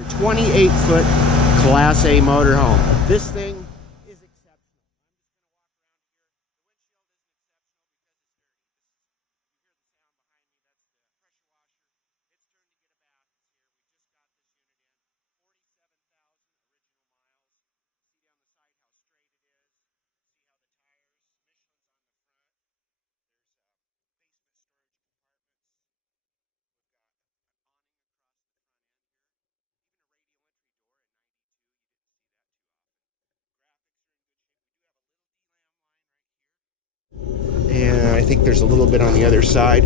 28-foot Class A motorhome. This thing is exceptional. And I think there's a little bit on the other side.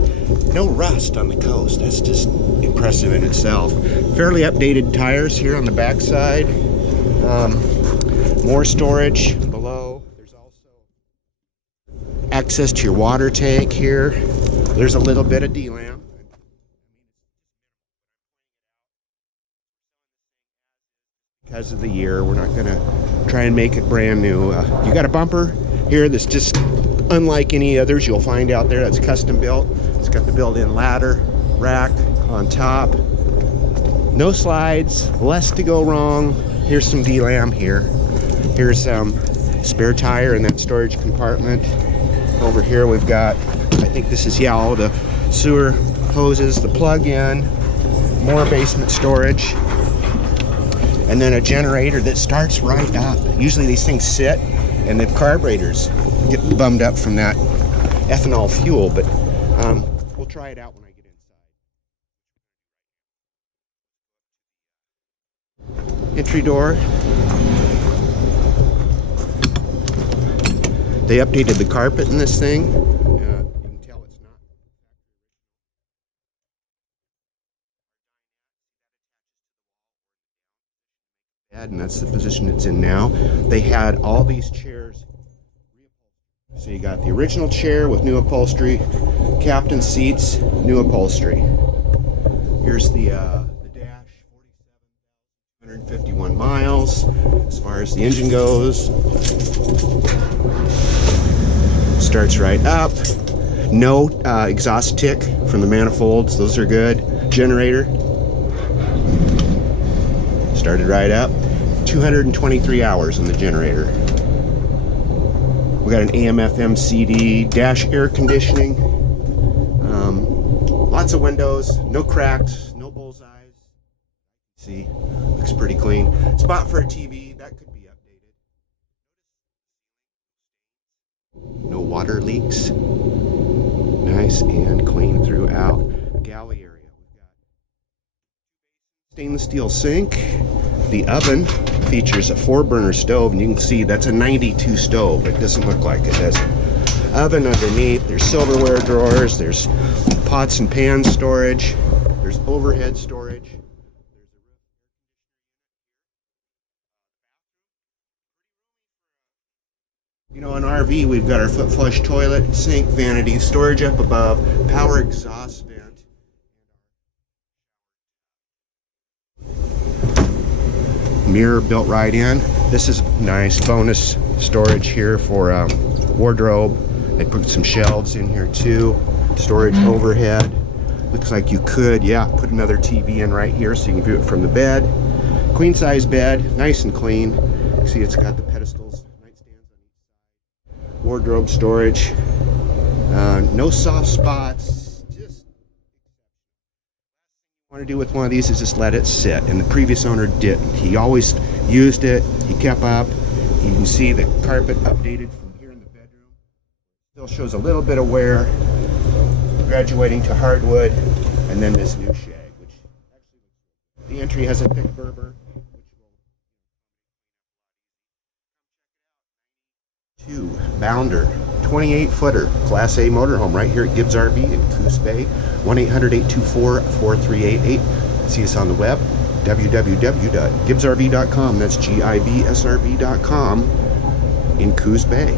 No rust on the coast. That's just impressive in itself. Fairly updated tires here on the back side. More storage below. There's also access to your water tank here. There's a little bit of D-lamp. Because of the year, we're not going to try and make it brand new. You got a bumper here that's just unlike any others you'll find out there. That's custom built. It's got the built-in ladder rack on top. No slides, less to go wrong. Here's some D-lamp here. Here's some spare tire in that storage compartment. Over here we've got, I think this is, all the sewer hoses, the plug-in, more basement storage, and then a generator that starts right up. Usually these things sit and the carburetors get bummed up from that ethanol fuel, but we'll try it out when I get inside. Entry door. They updated the carpet in this thing. You can tell it's not. And that's the position it's in now. They had all these chairs. So you got the original chair with new upholstery, captain seats, new upholstery. Here's the dash, 47,251 miles as far as the engine goes. Starts right up. No exhaust tick from the manifolds, those are good. Generator. Started right up. 223 hours on the generator. We got an AM/FM CD, dash air conditioning, lots of windows, no cracks, no bullseyes. See, looks pretty clean. Spot for a TV, that could be updated. No water leaks. Nice and clean throughout. Galley area. We've got stainless steel sink. The oven features a 4-burner stove, and you can see that's a 92 stove. It doesn't look like it, does it? Oven underneath. There's silverware drawers. There's pots and pans storage. There's overhead storage. You know, in RV, we've got our foot flush toilet, sink, vanity, storage up above, power exhaust vent. Mirror built right in. This is nice bonus storage here for wardrobe. They put some shelves in here too. Storage overhead. Looks like you could, put another TV in right here so you can view it from the bed. Queen size bed, nice and clean. You see it's got the pedestals, nightstands on each side. Wardrobe storage. No soft spots. What I want to do with one of these is just let it sit, and the previous owner didn't. He always used it. He kept up. You can see the carpet updated from here in the bedroom. Still shows a little bit of wear. Graduating to hardwood, and then this new shag, which actually the entry has a thick Berber, which will bounder, 28-footer Class A motorhome right here at Gibbs RV in Coos Bay. 1-800-824-4388. See us on the web, www.gibbsrv.com. That's GIBSRV.com in Coos Bay.